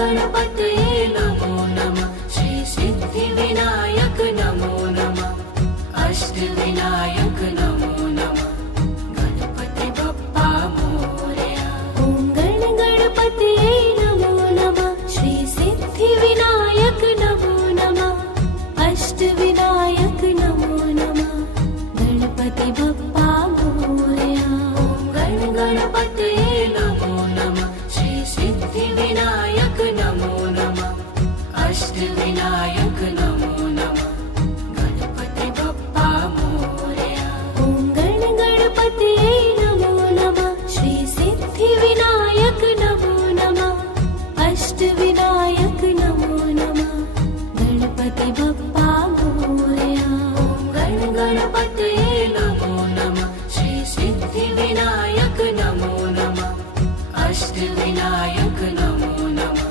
गणपतये नमो नमः। श्री सिद्धिविनायक नमो नमः। अष्टविनायक नमो नमः। गणपति बप्पा मोरया। ॐ गणपतये नमो नमः। श्री सिद्धिविनायक नमो नमः। अष्टविनायक नमो नमः। गणपति बप्पा मोरया। ॐ गणपतये नमो नमः। श्री सिद्धिविनायक नमो नमः। अष्टविनायक नमो नमः। गणपति बप्पा मोरया। ॐ गणपतये नमो नमः। श्री सिद्धिविनायक नमो नमः। अष्टविनायक नमो नमः। गणपति बप्पा मोरया। ॐ गणपतये नमो नमः। श्री सिद्धिविनायक नमो नमः। अष्टविनायक नमो नमः।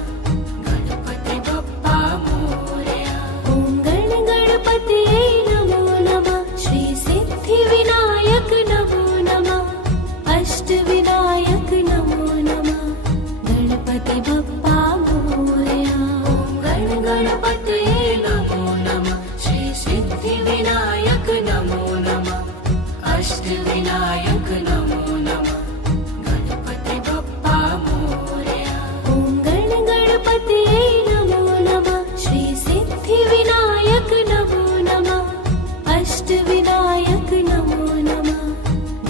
गणपति बप्पा मोरया। ॐ गणपतये नमो नमः। श्री सिद्धिविनायक नमो नमः। अष्टविनायक नमो नमः। गणपति बप्पा मोरया। ॐ गणपतये नमो नमः। श्री सिद्धिविनायक नमो नमः। अष्टविनायक नमो नमः। गणपति बप्पा मोरया। ॐ गणपतये नमो नमः। श्री सिद्धिविनायक नमो नमः। अष्टविनायक नमो नमः।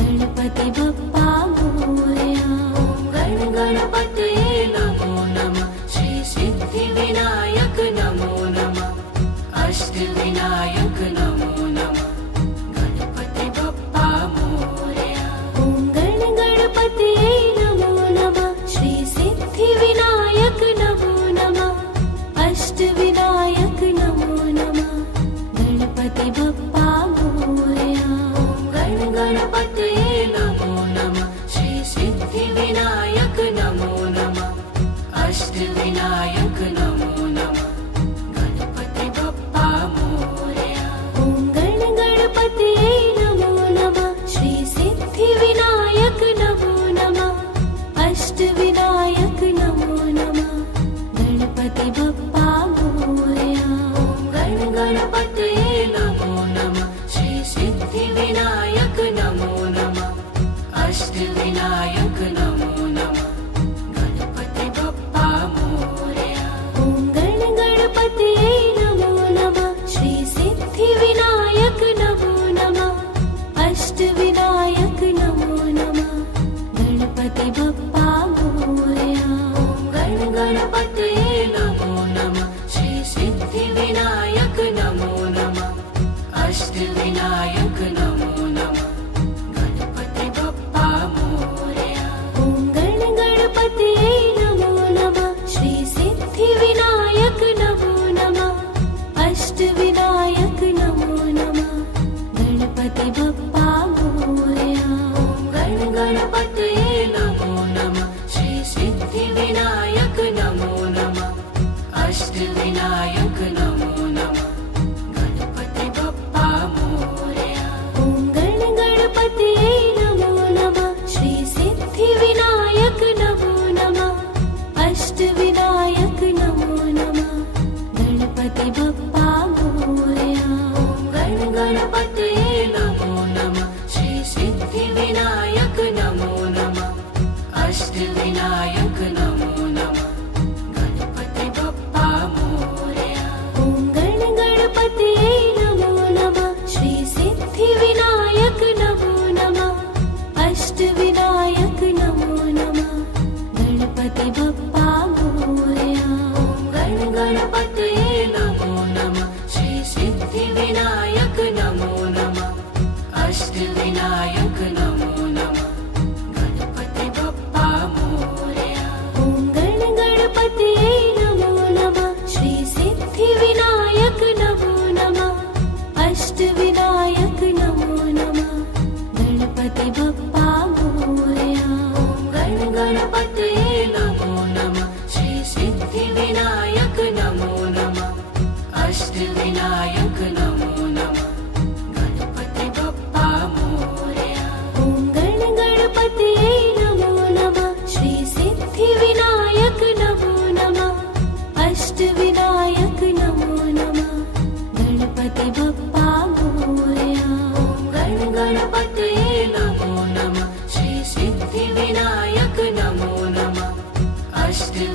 गणपति बप्पा मोरया। ॐ गणपतये नमो नमः। श्री सिद्धिविनायक नमो नमः। अष्टविनायक नमो नमः। गणपति बप्पा मोरया। ॐ गणपतये नमो नमः। श्री सिद्धिविनायक नमो नमः। अष्टविनायक नमो नमः। गणपति बप्पा मोरया। ॐ गणपतये नमो नमः। श्री सिद्धिविनायक नमो नमः। अष्टविनायक नमो नमः। गणपति बप्पा मोरया। ॐ गणपतये नमो नमः। श्री सिद्धिविनायक नमो नमः। अष्टविनायक नमो नमः। गणपति बप्पा मोरया। ॐ गणपतये नमो नमः। श्री सिद्धिविनायक नमो नमः। अष्टविनायक नमो नमः। गणपति बप्पा मोरया। ॐ गणपतये नमो नमः। श्री सिद्धिविनायक नमो नमः। अष्टविनायक नमो नमः। गणपति बप्पा मोरया। ॐ गणपतये नमो नमः। श्री सिद्धिविनायक नमो नमः। अष्टविनायक नमो नमः। गणपति बप्पा मोरया। ॐ गणपतये नमो नमः। श्री सिद्धिविनायक नमो नमः। अष्टविनायक नमो नमः। गणपति बप्पा मोरया। ॐ गणपतये नमो नमः। श्री सिद्धिविनायक नमो नमः। अष्टविनायक नमो नमः। गणपति बप्पा मोरया। ॐ गणपतये नमो नमः। श्री सिद्धिविनायक नमो नमः। अष्टविनायक नमो नमः। गणपति बप्पा मोरया। ॐ गणपतये नमो नमः। श्री सिद्धिविनायक नमो नमः। अष्टविनायक नमो नमः। गणपति बप्पा मोरया। ॐ गणपतये नमो नमः। श्री सिद्धिविनायक नमो नमः। अष्टविनायक नमो नमः। गणपति बप्पा मोरया। ॐ गणपतये नमो नमः। श्री सिद्धिविनायक नमो नमः। अष्टविनायक नमो नमः। गणपति बप्पा मोरया। ॐ गणपतये नमो नमः। श्री सिद्धिविनायक नमो नमः। अष्टविनायक नमो नमः। गणपति बप्पा मोरया। ॐ गणपतये नमो नमः। श्री सिद्धिविनायक नमो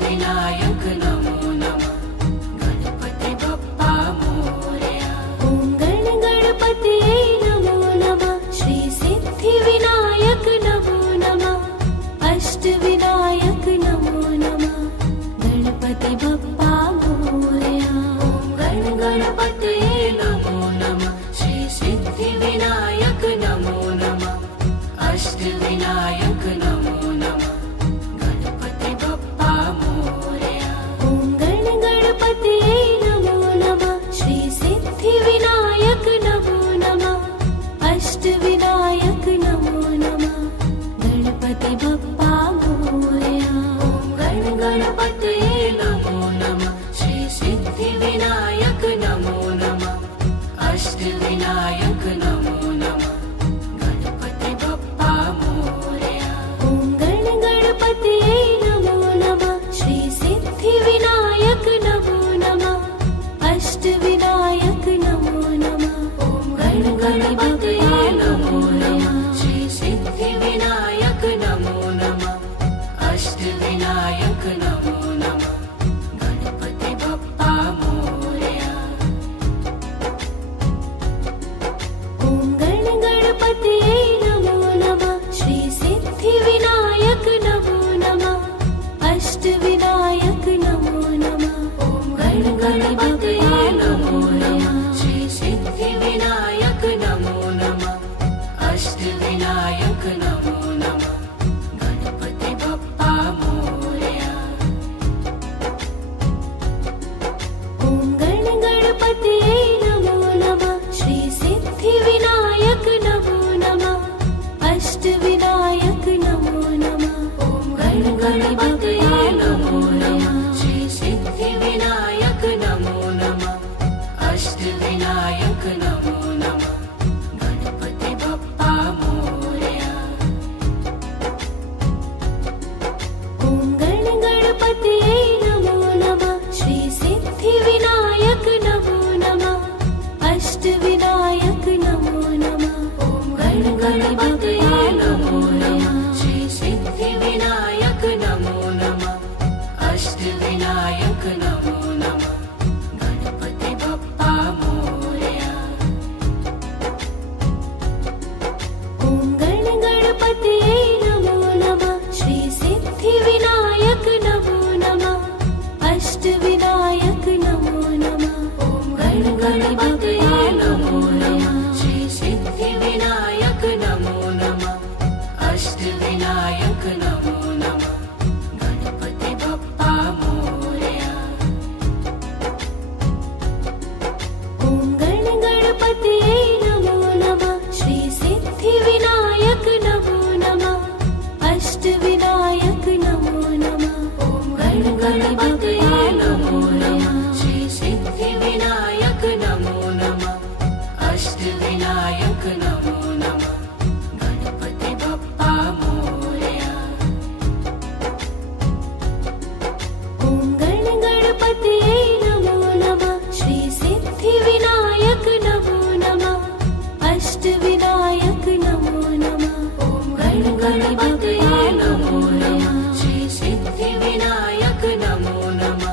अष्टविनायक नमो नमः गणपति बप्पा मोरया। ॐ गणपतये नमो नमः श्री सिद्धिविनायक नमो नमः अष्टविनायक नमो नमः गणपति बप्पा मोरया। ॐ गणपतये नमो नमः श्री सिद्धिविनायक नमो नमः अष्टविनायक नमो नमः गणपति बप्पा मोरया। ॐ गणपतये नमो नमः श्री सिद्धिविनायक नमो नमः अष्टविनायक नमो नमः गणपति बप्पा मोरया। ॐ गणपतये नमो नमः श्री सिद्धिविनायक नमो नमः अष्टविनायक नमो नमः गणपति बप्पा मोरया। ॐ गणपतये नमो नमः श्री सिद्धिविनायक नमो नमः अष्टविनायक नमो नमः ॐ गणपतये नमो नमः श्री सिद्धिविनायक नमो नमः अष्टविनायक नमो नमः गणपति बप्पा मोरया। ॐ गणपतये नमो नमः श्री सिद्धिविनायक नमो नमः अष्टविनायक नमो नमः ॐ गणपतये नमो नमः श्री सिद्धिविनायक नमो नमः अष्टविनायक नमो नमः गणपति बप्पा मोरया। ॐ गणपतये नमो नमः श्री सिद्धिविनायक नमो नमः अष्टविनायक नमो नमः ॐ गणपतये नमो नमः श्री सिद्धिविनायक नमो नमः अष्टविनायक नमो नमः गणपति बप्पा मोरया। ॐ गणपतये नमो नमः श्री सिद्धिविनायक नमो नमः अष्टविनायक नमो नमः ॐ गणपतये नमो नमः श्री सिद्धिविनायक नमो नमः अष्टविनायक नमो नमः गणपति बप्पा मोरया। ॐ गणपतये नमो नमः श्री सिद्धिविनायक नमो नमः अष्टविनायक नमो नमः ॐ गणपतये नमो नमः श्री सिद्धिविनायक नमो नमः अष्टविनायक नमो नमः गणपति बप्पा मोरया। ॐ गणपतये नमो नमः श्री सिद्धिविनायक नमो नमः अष्टविनायक नमो नमः ॐ गणपतये नमो नमः श्री सिद्धिविनायक नमो नमः अष्टविनायक नमो नमः गणपति बप्पा मोरया। ॐ गणपतये नमो नमः श्री सिद्धिविनायक नमो नमः अष्टविनायक नमो नमः ॐ गणपतये नमो नमः श्री सिद्धिविनायक नमो नमः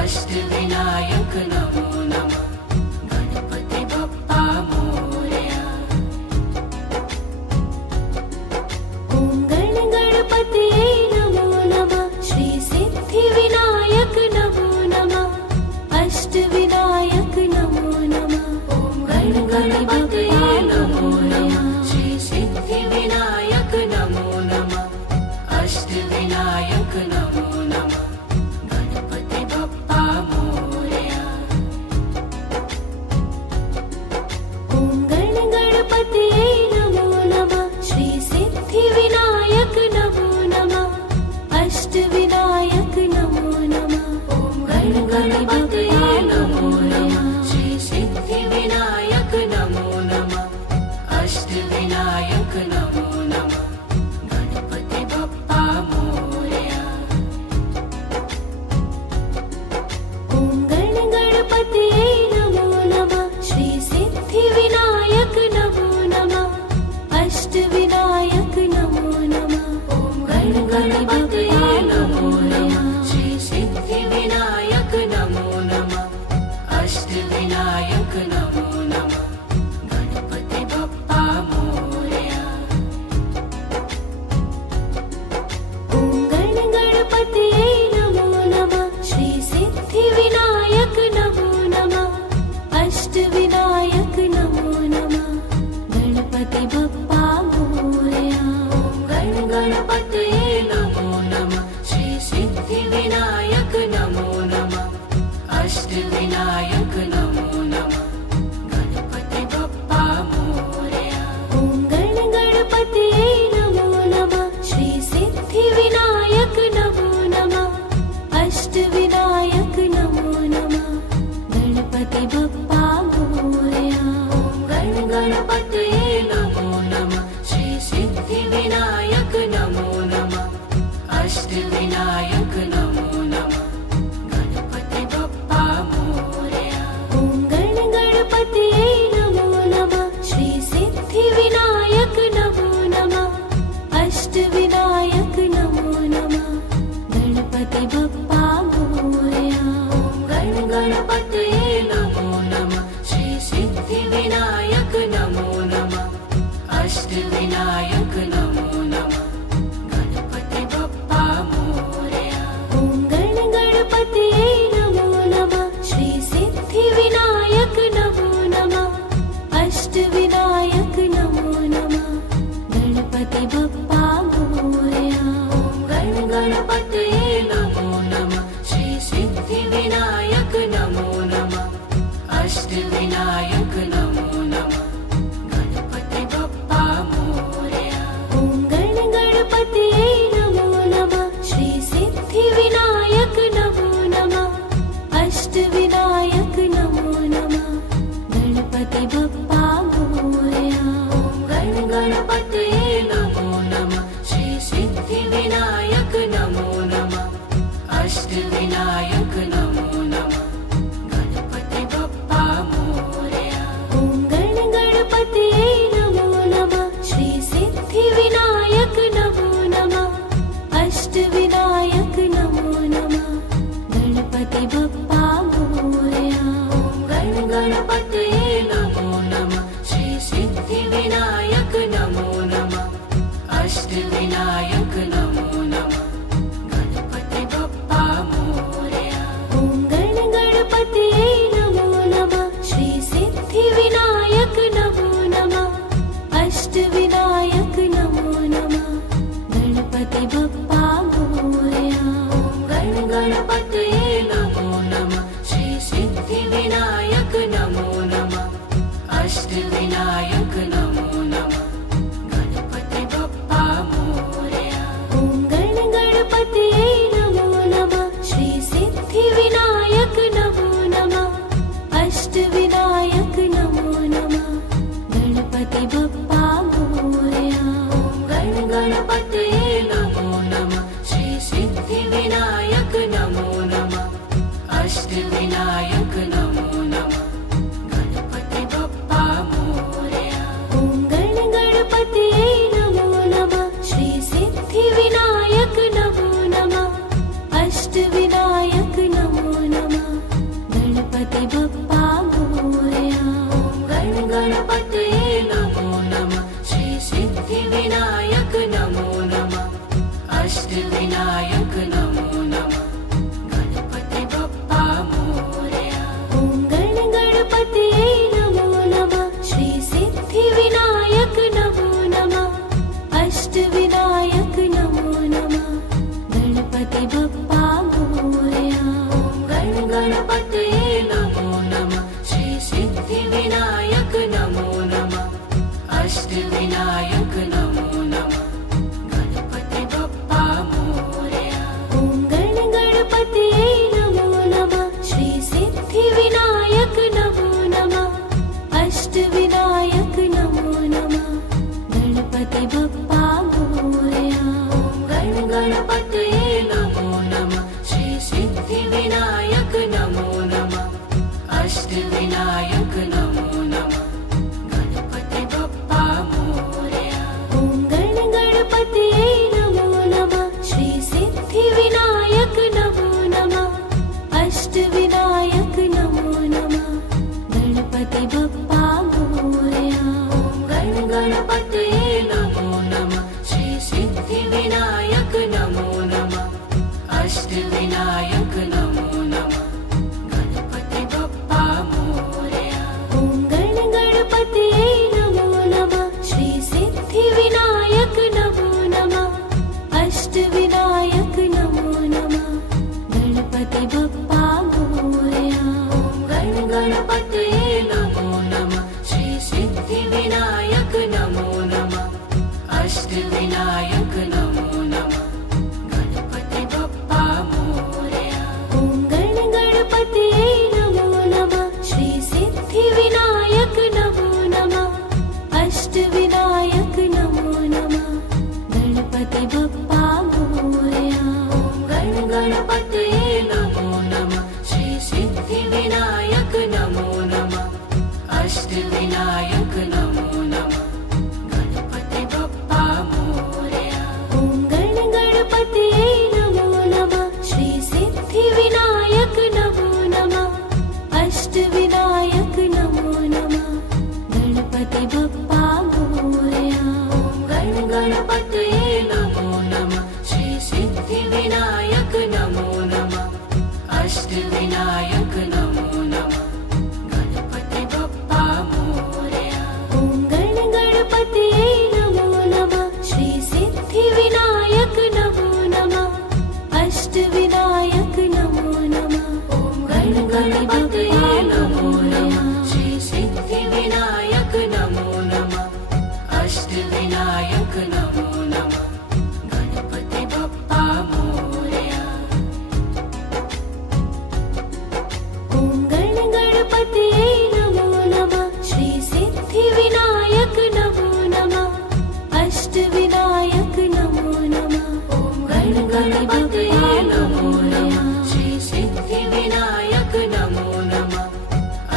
अष्टविनायक नमो नमः गणपति बप्पा मोरया। ॐ गणपतये नमो नमः श्री सिद्धिविनायक नमो नमः अष्टविनायक नमो नमः ॐ गणपतये नमो नमः श्री सिद्धिविनायक नमो नमः अष्टविनायक नमो नमः गणपति बप्पा मोरया। ॐ गणपतये नमो नमः श्री सिद्धिविनायक नमो नमः अष्टविनायक नमो नमः ॐ गणपतये नमो नमः श्री सिद्धिविनायक नमो नमः अष्टविनायक नमो नमः गणपति बप्पा मोरया। ॐ गणपतये नमो नमः श्री सिद्धिविनायक नमो नमः अष्टविनायक नमो नमः ॐ गणपतये नमो नमः श्री अष्टविनायक नमो नमः गणपति बप्पा मोरया ॐ गण गणपतये नमो नमः श्री सिद्धिविनायक नमो नमः अष्टविनायक नमो नमः गणपति बप्पा मोरया ॐ गण गणपतये नमो नमः श्री सिद्धिविनायक नमो नमः अष्टविनायक नमो नमः गणपति बप्पा मोरया ॐ गण गणपतये नमो नमः श्री सिद्धिविनायक नमो नमः अष्टविनायक नमो नमः गणपति बप्पा मोरया ॐ गण गणपतये नमो नमः श्री सिद्धिविनायक नमो नमः अष्टविनायक नमो नमः गणपति बप्पा मोरया ॐ गण गणपतये नमो नमः श्री सिद्धिविनायक नमो नमः अष्टविनायक नमो नमः गणपति बप्पा मोरया ॐ गण गणपतये नमो नमः श्री सिद्धिविनायक नमो नमः अष्टविनायक नमो नमः गणपति बप्पा मोरया ॐ गण गणपतये नमो नमः श्री सिद्धिविनायक नमो नमः अष्टविनायक नमो नमः गणपति बप्पा मोरया ॐ गण गणपतये नमो नमः श्री सिद्धिविनायक नमो नमः अष्टविनायक नमो नमः गणपति बप्पा मोरया ॐ गण गणपतये नमो नमः श्री सिद्धिविनायक नमो नमः अष्टविनायक नमो नमः गणपति बप्पा मोरया ॐ गण गणपतये नमो नमः श्री सिद्धिविनायक नमो नमः अष्टविनायक नमो नमः गणपति बप्पा मोरया ॐ गण गणपतये नमो नमः श्री सिद्धिविनायक नमो नमः अष्टविनायक नमो नमः गणपति बप्पा मोरया ॐ गण गणपतये नमो नमः श्री सिद्धिविनायक नमो नमः अष्टविनायक नमो नमः गणपति बप्पा मोरया ॐ गण गणपतये नमो नमः श्री सिद्धिविनायक नमो नमः अष्टविनायक नमो नमः गणपति बप्पा मोरया ॐ गण गणपतये नमो नमः श्री सिद्धिविनायक नमो नमः अष्टविनायक नमो नमः गणपति बप्पा मोरया ॐ गण गणपतये नमो नमः श्री सिद्धिविनायक नमो नमः अष्टविनायक नमो नमः गणपति बप्पा मोरया ॐ गण गणपतये नमो नमः श्री सिद्धिविनायक नमो नमः अष्टविनायक नमो नमः गणपति बप्पा मोरया ॐ गण गणपतये नमो नमः श्री सिद्धिविनायक नमो नमः अष्टविनायक नमो नमः गणपति बप्पा मोरया ॐ गण गणपतये नमो नमः श्री सिद्धिविनायक नमो नमः अष्टविनायक नमो नमः गणपति बप्पा मोरया ॐ गण गणपतये नमो नमः श्री सिद्धिविनायक नमो नमः अष्टविनायक नमो नमः गणपति बप्पा मोरया ॐ गण गणपतये नमो नमः श्री सिद्धिविनायक नमो अष्टविनायक नमो नमः गणपति बप्पा मोरया। ॐ गण गणपतये नमो नमः श्री सिद्धिविनायक नमो नमः अष्टविनायक नमो नमः। ॐ गण गणपतये नमो नमः श्री सिद्धिविनायक नमो नमः अष्टविनायक नमो नमः गणपति बप्पा मोरया। ॐ गण गणपतये नमो नमः श्री सिद्धिविनायक नमो नमः अष्टविनायक नमो नमः। ॐ गण गणपतये नमो नमः श्री सिद्धिविनायक नमो नमः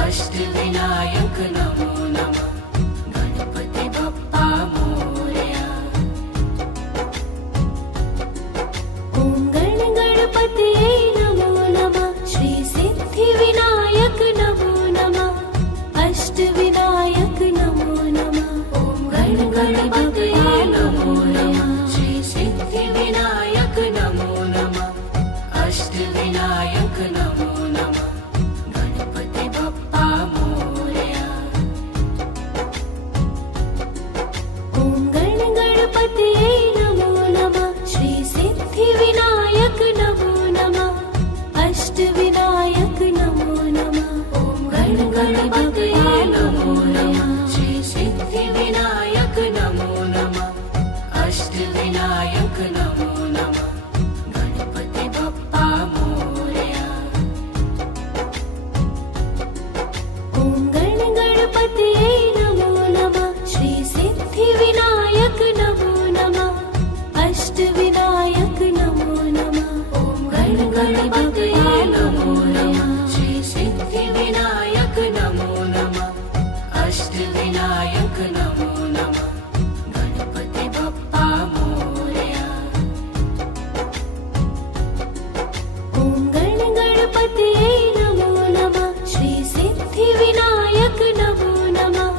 अष्टविनायक नमो नमः गणपति बप्पा मोरया। ॐ गण गणपतये नमो नमः श्री सिद्धिविनायक नमो नमः अष्टविनायक नमो नमः। ॐ गण गणपतये नमो नमः श्री सिद्धिविनायक नमो नमः अष्टविनायक नमो नमः गणपति बप्पा मोरया। ॐ गण गणपतये नमो नमः श्री सिद्धिविनायक नमो नमः अष्टविनायक नमो नमः। ॐ गण गणपतये नमो नमः श्री सिद्धिविनायक नमो नमः अष्टविनायक नमो नमः गणपति बप्पा मोरया। ॐ गण गणपतये नमो नमः श्री सिद्धिविनायक नमो नमः अष्टविनायक नमो नमः। ॐ गण गणपतये नमो नमः श्री सिद्धिविनायक नमो नमः अष्टविनायक नमो नमः गणपति बप्पा मोरया। ॐ गण गणपतये नमो नमः श्री सिद्धिविनायक नमो नमः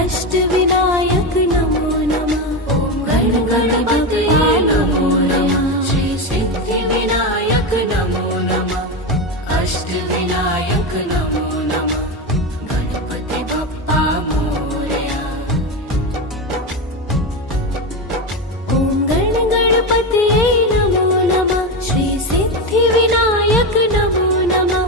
अष्टविनायक नमो नमः। ॐ गण गणपतये नमो नमः श्री सिद्धिविनायक नमो नमः अष्टविनायक नमो नमः गणपति बप्पा मोरया। ॐ गण गणपतये नमो नमः श्री सिद्धिविनायक नमो नमः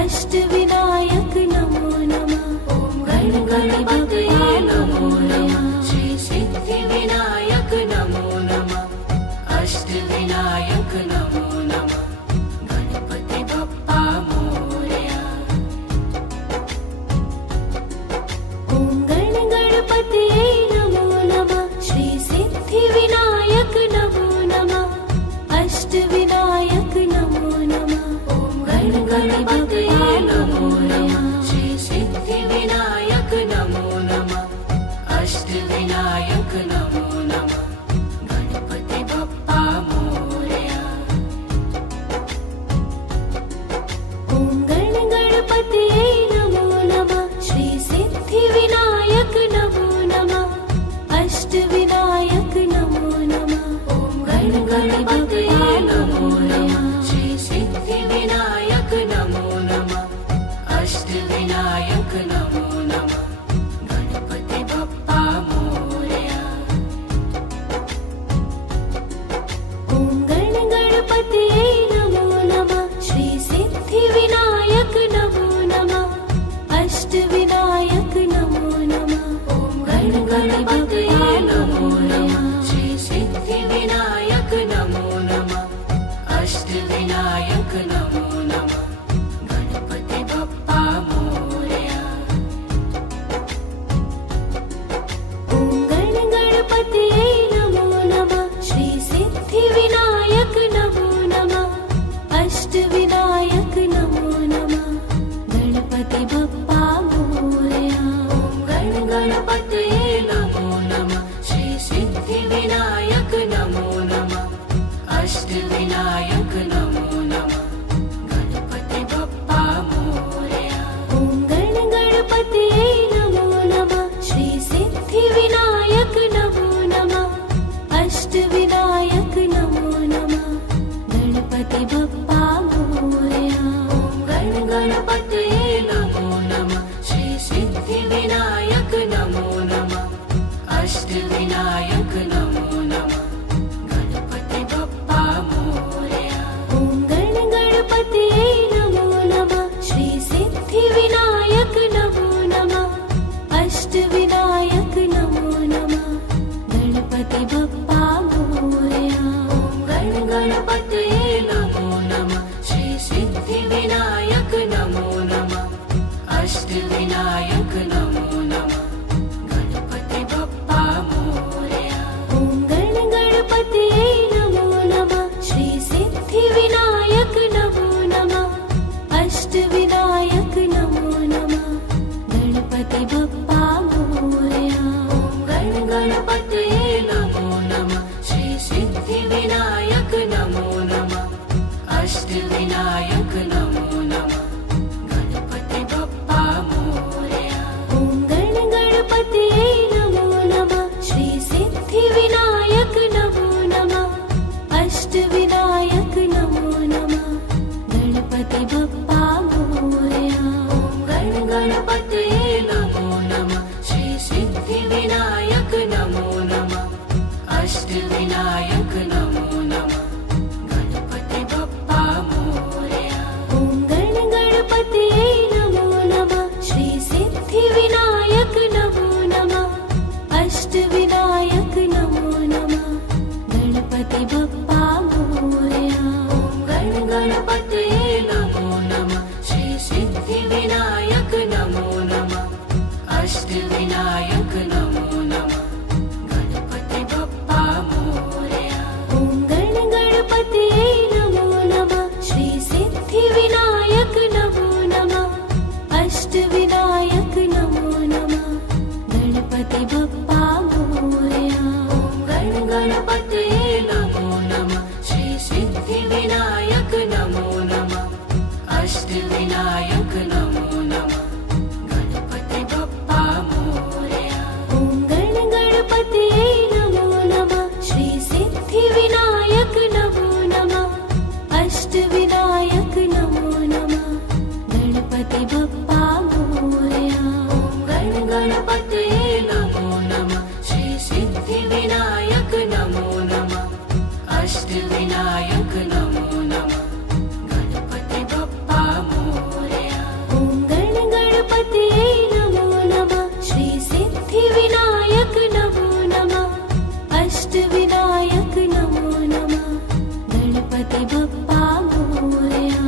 अष्टविनायक नमो नमः। ॐ गण गणपतये नमो नमः श्री सिद्धिविनायक नमो नमः अष्टविनायक नमो नमः गणपति बप्पा मोरया। ॐ गण गणपतये नमो नमः श्री सिद्धिविनायक नमो नमः अष्टविनायक नमो नमः। ॐ गण गणपतये नमो नमः श्री सिद्धिविनायक नमो नमः अष्टविनायक नमो नमः गणपति बप्पा मोरया। ॐ गण गणपतये नमो नमः श्री सिद्धिविनायक नमो नमः अष्टविनायक नमो नमः। ॐ गण गणपतये नमो नमः श्री सिद्धिविनायक नमो नमः अष्टविनायक नमो नमः गणपति बप्पा मोरया। ॐ गण गणपतये नमो नमः श्री सिद्धिविनायक नमो नमः अष्टविनायक नमो नमः। ॐ गण गणपतये नमो नमः श्री सिद्धिविनायक नमो नमः अष्टविनायक नमो नमः गणपति बप्पा मोरया। ॐ गण गणपतये नमो नमः श्री सिद्धिविनायक नमो नमः अष्टविनायक नमो नमः गणपति बप्पा मोरया। ॐ गण गणपतये नमो नमः श्री सिद्धिविनायक नमो नमः अष्टविनायक नमो नमः गणपति बप्पा मोरया। ॐ गण गणपतये नमो नमः श्री सिद्धिविनायक नमो नमः अष्टविनायक नमो नमः गणपति बप्पा मोरया। गणपतये नमो नमः श्री सिद्धिविनायक नमो नमः अष्टविनायक नमो नमः गणपति बप्पा मोरया ॐ गणपतये नमो नमः श्री सिद्धिविनायक नमो नमः अष्टविनायक नमो नमः गणपति बप्पा मोरया ॐ गणपतये नमो नमः श्री सिद्धिविनायक नमो नमः अष्टविनायक नमो नमः गणपति बप्पा मोरया ॐ गणपतये नमो नमः श्री सिद्धिविनायक नमो नमः अष्टविनायक नमो नमः गणपति बप्पा मोरया ॐ गणपतये नमो नमः श्री सिद्धिविनायक नमो नमः अष्टविनायक नमो नमः गणपति बप्पा मोरया ॐ गणपतये नमो नमः श्री सिद्धिविनायक नमो नमः अष्टविनायक नमो नमः गणपति बप्पा मोरया ॐ गणपतये नमो नमः श्री सिद्धिविनायक नमो नमः अष्टविनायक नमो नमः गणपति बप्पा मोरया ॐ गणपतये नमो नमः श्री सिद्धिविनायक नमो नमः अष्टविनायक नमो नमः गणपति बप्पा मोरया ॐ गणपतये नमो नमः श्री सिद्धिविनायक नमो नमः अष्टविनायक नमो नमः गणपति बप्पा मोरया ॐ गणपतये नमो नमः श्री सिद्धिविनायक नमो नमः अष्टविनायक नमो नमः गणपति बप्पा मोरया ॐ गणपतये नमो नमः श्री सिद्धिविनायक नमो नमः अष्टविनायक नमो नमः गणपति बप्पा मोरया ॐ गणपतये नमो नमः श्री सिद्धिविनायक नमो नमः अष्टविनायक नमो नमः गणपति बप्पा मोरया ॐ गणपतये नमो नमः श्री सिद्धिविनायक नमो नमः अष्टविनायक नमो नमः गणपति बप्पा मोरया ॐ गणपतये नमो नमः श्री सिद्धिविनायक नमो नमः अष्टविनायक नमो नमः गणपति बप्पा मोरया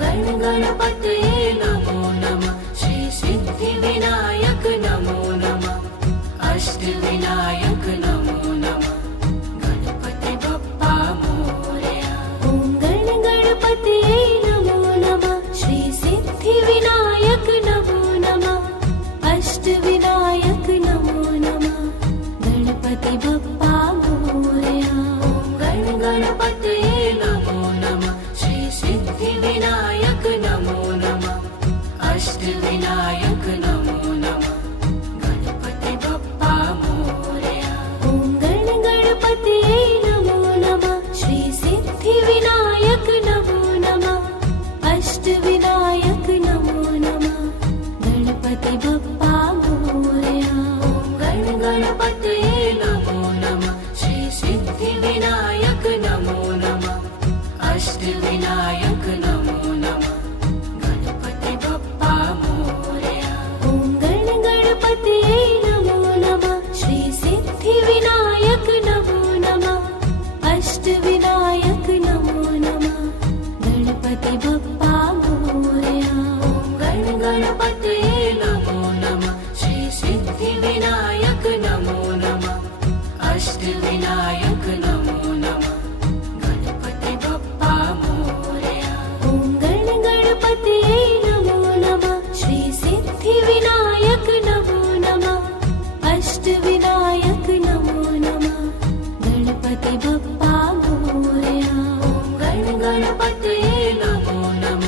ॐ गणपतये नमो नमः श्री सिद्धिविनायक नमो नमः अष्टविनायक नमो नमः गणपति बप्पा मोरया ॐ गणपतये नमो नमः श्री सिद्धिविनायक नमो नमः अष्टविनायक नमो नमः गणपति बप्पा मोरया ॐ गणपतये नमो नमः श्री सिद्धिविनायक नमो नमः अष्टविनायक नमो नमः गणपति बप्पा मोरया ॐ गणपतये नमो नमः श्री सिद्धिविनायक नमो नमः अष्टविनायक नमो नमः गणपति बप्पा मोरया ॐ गणपतये नमो नमः श्री सिद्धिविनायक नमो नमः अष्टविनायक नमो नमः गणपति बप्पा मोरया ॐ गणपतये नमो नमः श्री सिद्धिविनायक नमो नमः अष्टविनायक नमो नमः गणपति बप्पा मोरया ॐ गणपतये नमो नमः श्री सिद्धिविनायक नमो नमः अष्टविनायक नमो नमः गणपति बप्पा मोरया ॐ गणपतये नमो नमः श्री सिद्धिविनायक नमो नमः अष्टविनायक नमो नमः गणपति बप्पा मोरया ॐ गणपतये नमो नमः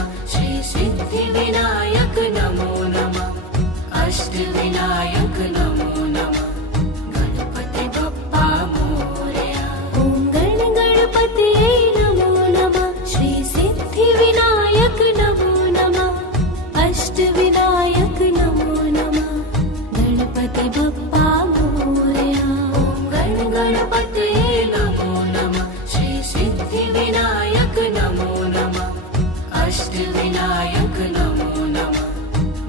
अष्टविनायक नमो नमः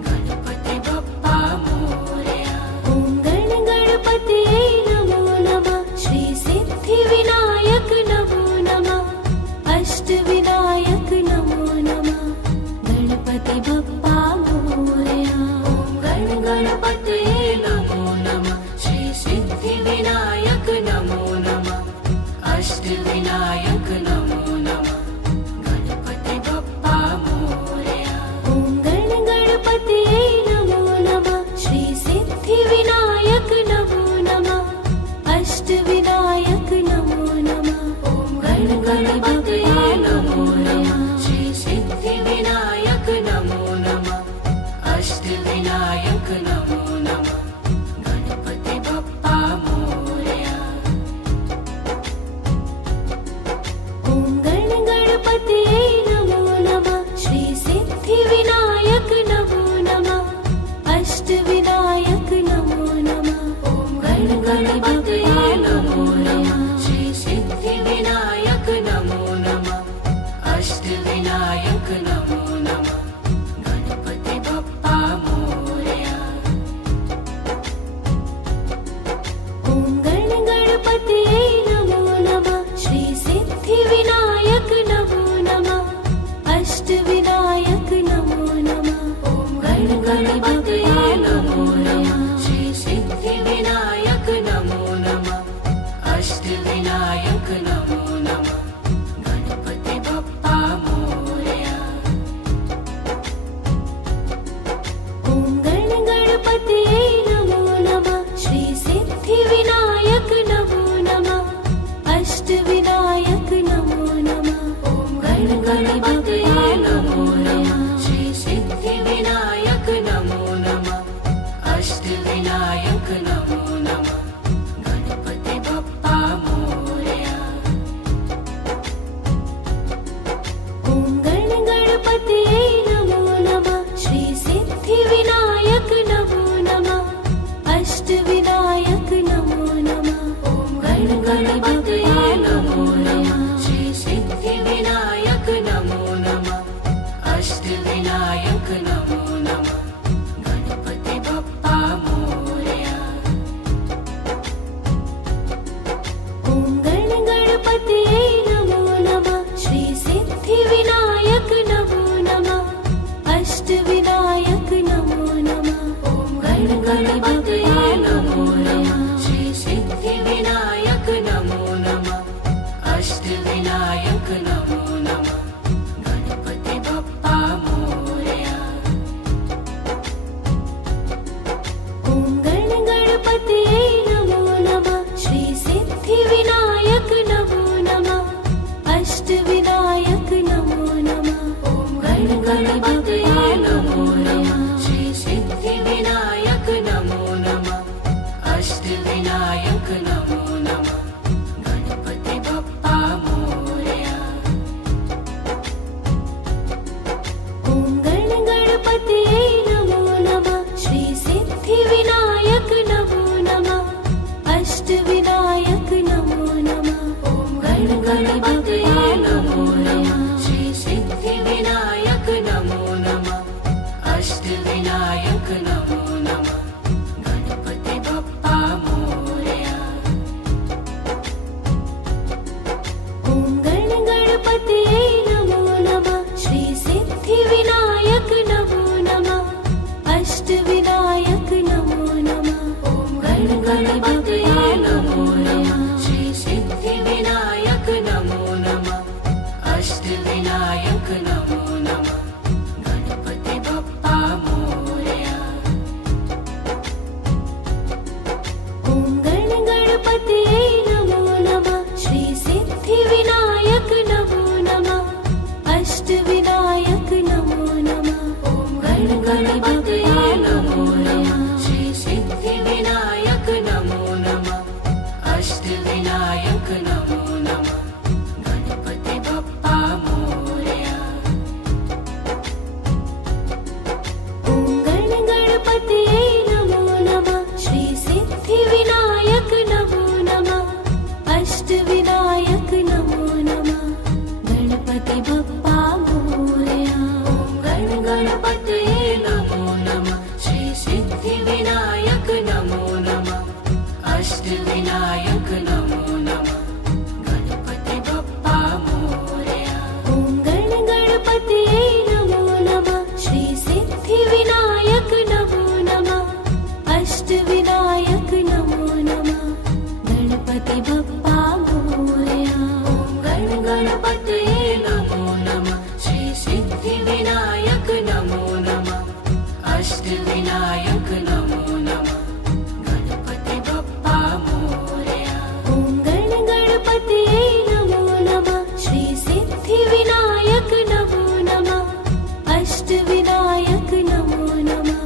गणपति बप्पा मोरया ॐ गण गणपतये नमो नमः श्री सिद्धिविनायक नमो नमः अष्टविनायक नमो नमः गणपति बप्पा मोरया ॐ गण गणपतये नमो नमः श्री सिद्धिविनायक नमो नमः अष्टविनायक नमो नमः गणपति बप्पा मोरया ॐ गण गणपतये नमो नमः श्री सिद्धिविनायक नमो नमः अष्टविनायक नमो नमः ॐ गण गणपतये नमो नमः श्री सिद्धिविनायक नमो नमः अष्टविनायक नमो नमः गणपति बप्पा मोरया ॐ गण गणपतये नमो नमः श्री सिद्धिविनायक नमो नमः अष्टविनायक नमो नमः ॐ गण गणपतये नमो नमः श्री सिद्धिविनायक नमो नमः अष्टविनायक नमो नमः गणपति बप्पा मोरया ॐ गण गणपतये नमो नमः श्री सिद्धिविनायक नमो नमः अष्टविनायक नमो नमः ॐ गण गणपतये नमो नमः श्री सिद्धिविनायक नमो नमः अष्टविनायक नमो नमः गणपति बप्पा मोरया ॐ गण गणपतये नमो नमः श्री सिद्धिविनायक नमो नमः अष्टविनायक नमो नमः ॐ गण गणपतये नमो नमः श्री सिद्धिविनायक नमो नमः अष्टविनायक नमो नमः गणपति बप्पा मोरया ॐ गण गणपतये नमो नमः श्री सिद्धिविनायक नमो नमः अष्टविनायक नमो नमः ॐ गण गणपतये नमो नमः श्री सिद्धिविनायक नमो नमः अष्टविनायक नमो नमः गणपति बप्पा मोरया ॐ गण गणपतये नमो नमः श्री सिद्धिविनायक नमो नमः अष्टविनायक नमो नमः ॐ गण गणपतये नमो नमः श्री सिद्धिविनायक नमो नमः अष्टविनायक नमो नमः गणपति बप्पा मोरया ॐ गण गणपतये नमो नमः श्री सिद्धिविनायक नमो नमः अष्टविनायक नमो नमः ॐ गण गणपतये नमो नमः श्री सिद्धिविनायक नमो अष्टविनायक नमो नमः गणपति बप्पा मोरया ॐ गण गणपतये नमो नमः श्री सिद्धिविनायक नमो नमः अष्टविनायक नमो नमः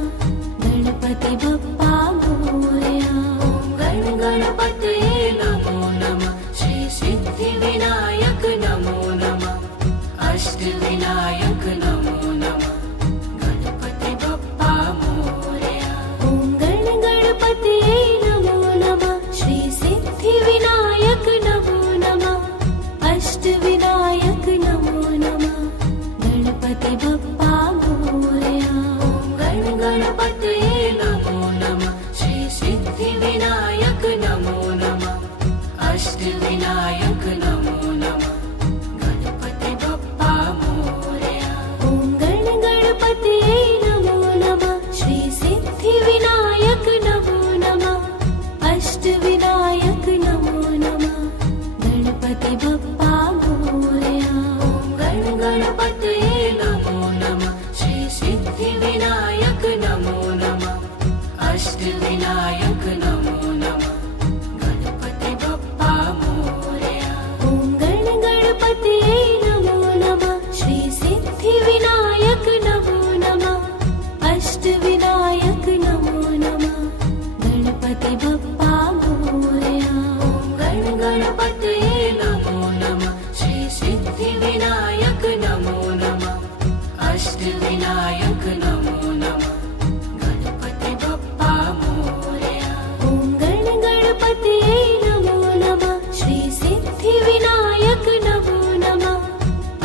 गणपति बप्पा मोरया ॐ गण गणपतये नमो नमः श्री सिद्धिविनायक नमो नमः अष्टविनायक नमो नमः गणपति बप्पा मोरया ॐ गण गणपतये नमो नमः श्री सिद्धिविनायक नमो नमः अष्टविनायक नमो नमः गणपति बप्पा मोरया ॐ गण गणपतये नमो नमः श्री सिद्धिविनायक नमो नमः अष्टविनायक नमो नमः गणपति बप्पा मोरया ॐ गण गणपतये नमो नमः श्री सिद्धिविनायक नमो नमः अष्टविनायक नमो नमः गणपति बप्पा मोरया ॐ गण गणपतये नमो नमः श्री सिद्धिविनायक नमो नमः अष्टविनायक नमो नमः गणपति बप्पा मोरया ॐ गण गणपतये नमो नमः श्री सिद्धिविनायक नमो नमः अष्टविनायक नमो नमः गणपति बप्पा मोरया ॐ गण गणपतये नमो नमः श्री सिद्धिविनायक नमो नमः अष्टविनायक नमो नमः गणपति बप्पा मोरया ॐ गण गणपतये नमो नमः श्री सिद्धिविनायक नमो नमः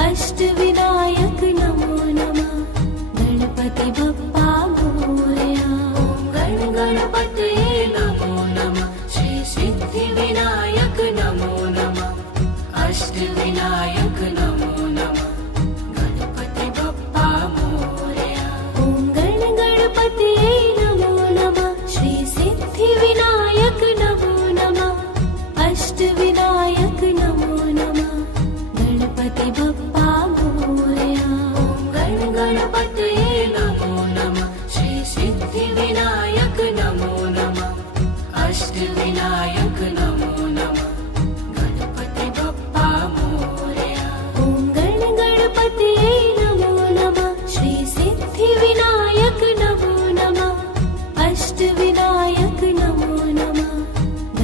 अष्टविनायक नमो नमः गणपति बप्पा मोरया ॐ गण गणपतये नमो नमः श्री सिद्धिविनायक नमो नमः अष्टविनायक नमो नमः गणपति बप्पा मोरया ॐ गण गणपतये नमो नमः श्री सिद्धिविनायक नमो नमः अष्टविनायक नमो नमः गणपति बप्पा मोरया ॐ गण गणपतये नमो नमः श्री सिद्धिविनायक नमो नमः अष्टविनायक नमो नमः गणपति बप्पा मोरया ॐ गण गणपतये नमो नमः श्री सिद्धिविनायक नमो नमः अष्टविनायक नमो नमः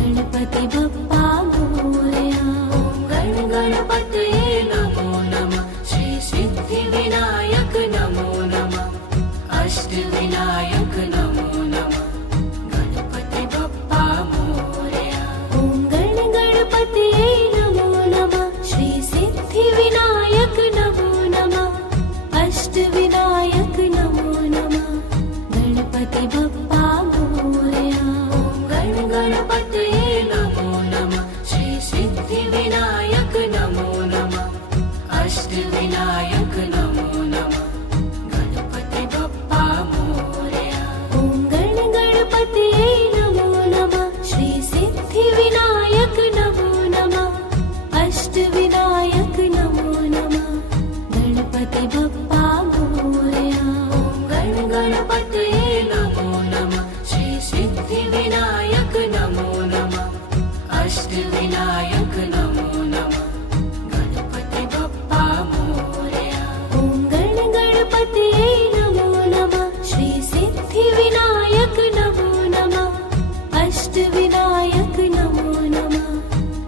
गणपति बप्पा मोरया ॐ गण गणपतये नमो नमः श्री सिद्धिविनायक नमो नमः अष्टविनायक नमो नमः गणपति बप्पा मोरया ॐ गण गणपतये नमो नमः श्री सिद्धिविनायक नमो नमः अष्टविनायक नमो नमः गणपति बप्पा मोरया ॐ गण गणपतये नमो नमः श्री सिद्धिविनायक नमो नमः अष्टविनायक नमो नमः गणपति बप्पा मोरया ॐ गण गणपतये नमो नमः श्री सिद्धिविनायक नमो नमः अष्टविनायक नमो नमः गणपति बप्पा मोरया ॐ गण गणपतये नमो नमः श्री सिद्धिविनायक नमो नमः अष्टविनायक नमो नमः गणपति बप्पा मोरया ॐ गण गणपतये नमो नमः श्री सिद्धिविनायक नमो नमः अष्टविनायक नमो नमः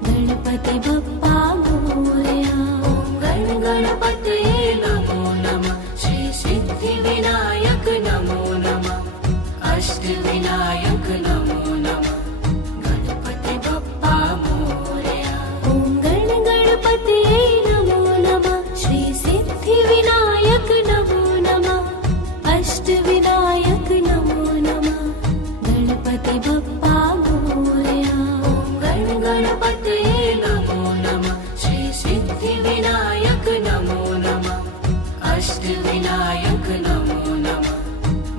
गणपति बप्पा मोरया ॐ गण गणपतये नमो नमः श्री सिद्धिविनायक नमो नमः अष्टविनायक नमो नमः गणपति बप्पा मोरया ॐ गण गणपतये नमो नमः श्री सिद्धिविनायक नमो नमः अष्टविनायक नमो नमः गणपति बप्पा मोरया ॐ गण गणपतये नमो नमः श्री सिद्धिविनायक नमो नमः अष्टविनायक नमो नमः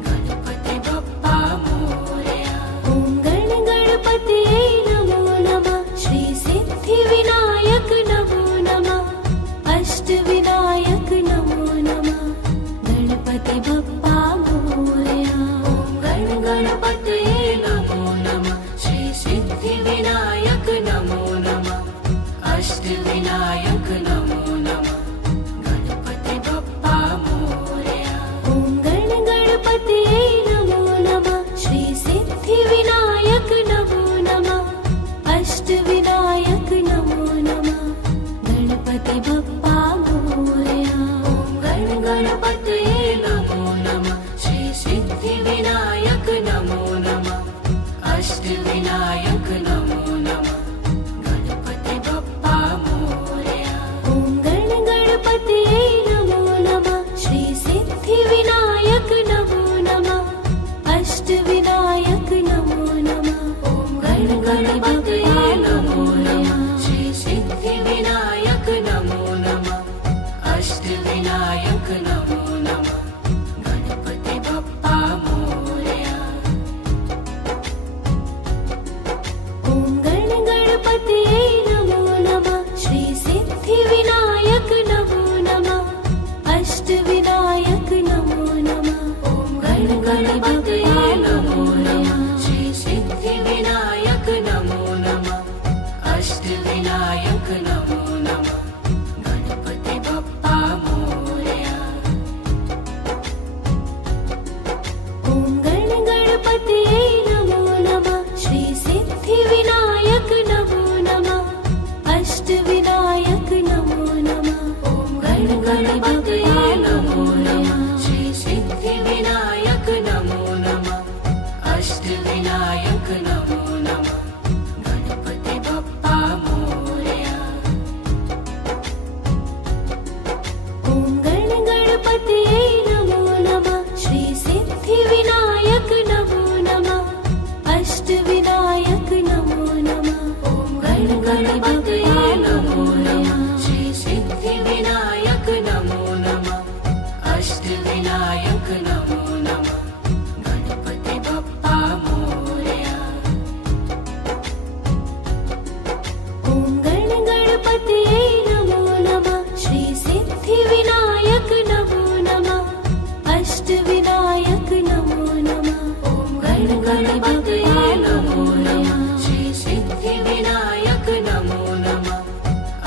गणपति बप्पा मोरया ॐ गण गणपतये नमो नमः श्री सिद्धिविनायक नमो नमः अष्टविनायक नमो नमः गणपति बप्पा मोरया गणपतये नमो नमः श्री सिद्धिविनायक नमो नमः अष्टविनायक नमो नमः गणपति बप्पा मोरया ॐ गणपतये नमो नमः श्री सिद्धिविनायक नमो नमः अष्टविनायक नमो नमः ॐ गणपतये नमो नमः श्री सिद्धिविनायक नमो नमः अष्टविनायक नमो नमः गणपति बप्पा मोरया ॐ गणपतये नमो नमः श्री सिद्धिविनायक नमो नमः अष्टविनायक नमो नमः ॐ गणपतये नमो नमः श्री सिद्धिविनायक नमो नमः अष्टविनायक नमो नमः गणपति बप्पा मोरया ॐ गणपतये नमो नमः श्री सिद्धिविनायक नमो नमः अष्टविनायक नमो नमः ॐ गणपतये नमो नमः श्री सिद्धिविनायक नमो नमः अष्टविनायक नमो नमः गणपति बप्पा मोरया ॐ गणपतये नमो नमः श्री सिद्धिविनायक नमो नमः अष्टविनायक नमो नमः ॐ गणपतये नमो नमः श्री सिद्धिविनायक नमो नमः अष्टविनायक नमो नमः गणपति बप्पा मोरया ॐ गणपतये नमो नमः श्री सिद्धिविनायक नमो नमः अष्टविनायक नमो नमः ॐ गणपतये नमो नमः श्री सिद्धिविनायक नमो नमः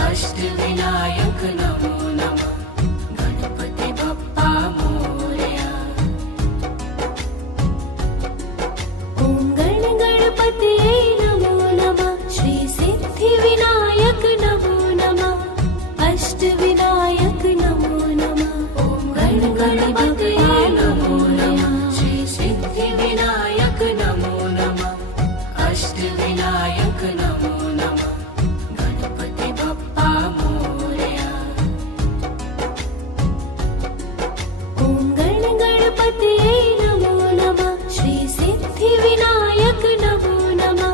अष्टविनायक नमो नमः गणपति बप्पा मोरया ॐ गणपतये नमो नमः श्री सिद्धिविनायक नमो नमः अष्टविनायक नमो नमः ॐ गणपतये नमो नमः श्री सिद्धिविनायक नमो नमः अष्टविनायक नमो नमः गणपति बप्पा मोरया ॐ गणपतये नमो नमः श्री सिद्धिविनायक नमो नमः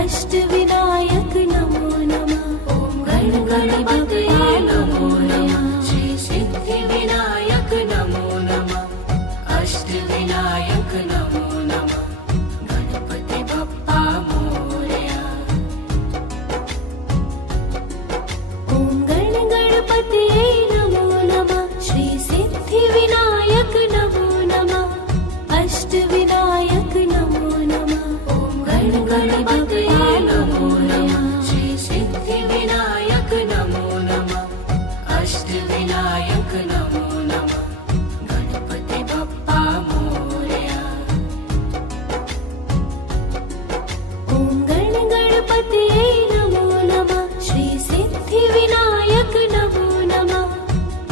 अष्टविनायक नमो नमः ॐ गणपतये नमो नमः श्री सिद्धिविनायक नमो नमः अष्टविनायक नमो नमः गणपति बप्पा मोरया ॐ गणपतये नमो नमः श्री सिद्धिविनायक नमो नमः अष्टविनायक नमो नमः ॐ गणपतये नमो नमः श्री सिद्धिविनायक नमो नमः अष्टविनायक नमो नमः गणपति बप्पा मोरया ॐ गणपतये नमो नमः श्री सिद्धिविनायक नमो नमः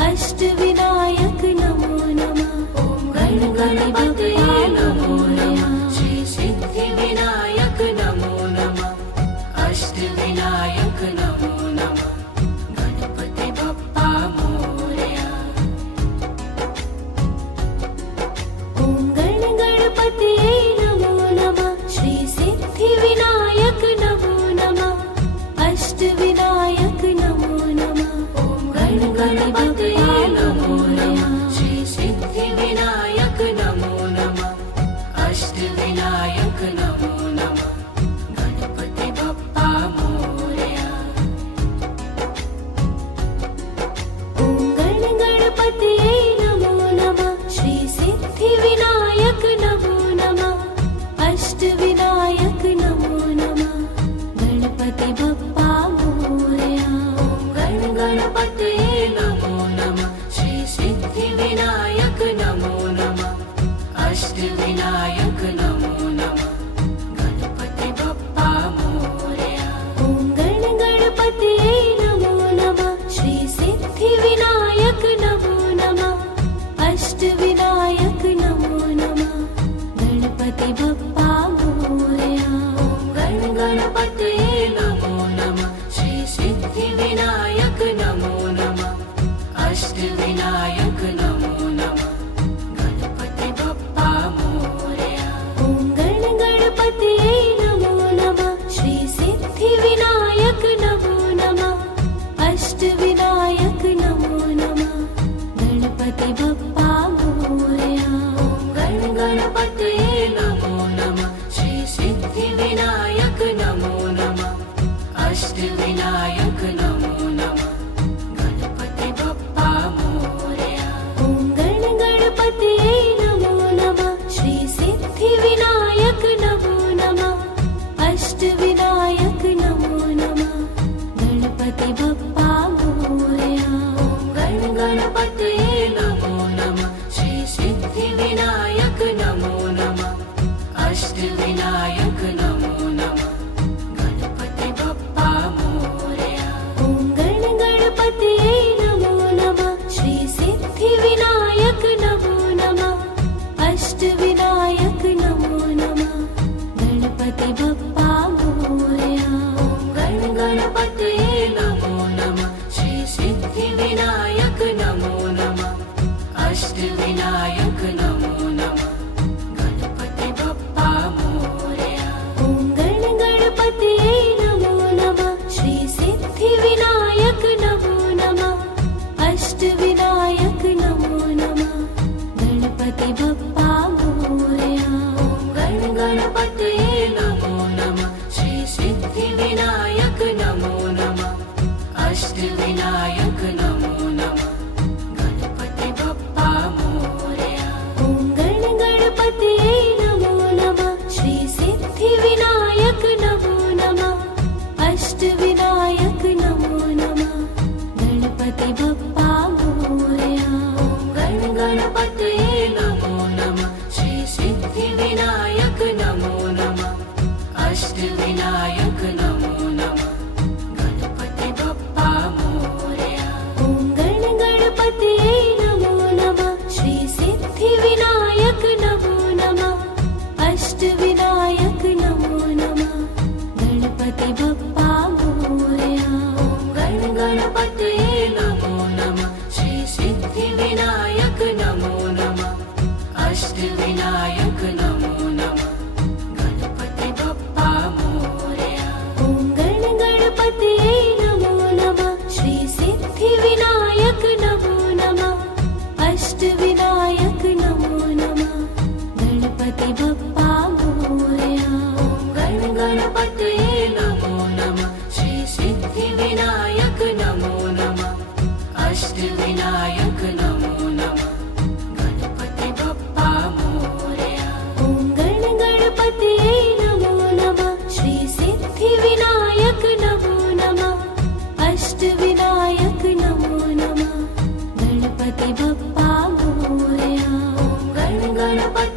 अष्टविनायक नमो नमः ॐ गणपतये नमो नमः श्री सिद्धिविनायक नमो नमः अष्टविनायक नमो नमः गणपति बप्पा मोरया ॐ गणपतये नमो नमः श्री सिद्धिविनायक नमो नमः अष्टविनायक नमो नमः ॐ गणपतये नमो नमः श्री सिद्धिविनायक नमो नमः अष्टविनायक नमो नमः गणपति बप्पा मोरया गण गणपतये नमो नमः श्री सिद्धिविनायक नमो नमः अष्टविनायक नमो नमः गणपति बप्पा मोरया ॐ गण गणपतये नमो नमः श्री सिद्धिविनायक नमो नमः अष्टविनायक नमो नमः गणपति बप्पा मोरया गण गणपतये नमो नमः श्री सिद्धिविनायक नमो नमः अष्टविनायक नमो नमः गणपति बप्पा मोरया ॐ गण गणपतये नमो नमः श्री सिद्धिविनायक नमो नमः अष्टविनायक नमो नमः गणपति बप्पा मोरया गण गणपतये नमो नमः श्री सिद्धिविनायक नमो नमः अष्टविनायक नमो नमः गणपति बप्पा मोरया ॐ गण गणपतये नमो नमः श्री सिद्धिविनायक नमो नमः अष्टविनायक नमो नमः गणपति बप्पा मोरया गण गणपतये नमो नमः श्री सिद्धिविनायक नमो नमः अष्टविनायक नमो नमः गणपति बप्पा मोरया ॐ गण गणपतये नमो नमः श्री सिद्धिविनायक नमो नमः अष्टविनायक नमो नमः गणपति बप्पा मोरया गण गणपतये नमो नमः श्री सिद्धिविनायक नमो नमः अष्टविनायक नमो नमः गणपति बप्पा मोरया ॐ गण गणपतये नमो नमः श्री सिद्धिविनायक नमो नमः अष्टविनायक नमो नमः गणपति बप्पा मोरया गण गणपतये नमो नमः श्री सिद्धिविनायक नमो नमः अष्टविनायक नमो नमः गणपति बप्पा मोरया ॐ गण गणपतये नमो नमः श्री सिद्धिविनायक नमो नमः अष्टविनायक नमो नमः गणपति बप्पा मोरया गण गणपतये नमो नमः श्री सिद्धिविनायक नमो नमः अष्टविनायक नमो नमः गणपति बप्पा मोरया ॐ गण गणपतये नमो नमः श्री सिद्धिविनायक नमो नमः अष्टविनायक नमो नमः गणपति बप्पा मोरया गण गणपतये नमो नमः श्री सिद्धिविनायक नमो नमः अष्टविनायक नमो नमः गणपति बप्पा मोरया ॐ गण गणपतये नमो नमः श्री सिद्धिविनायक नमो नमः अष्टविनायक नमो नमः गणपति बप्पा मोरया गण गणपतये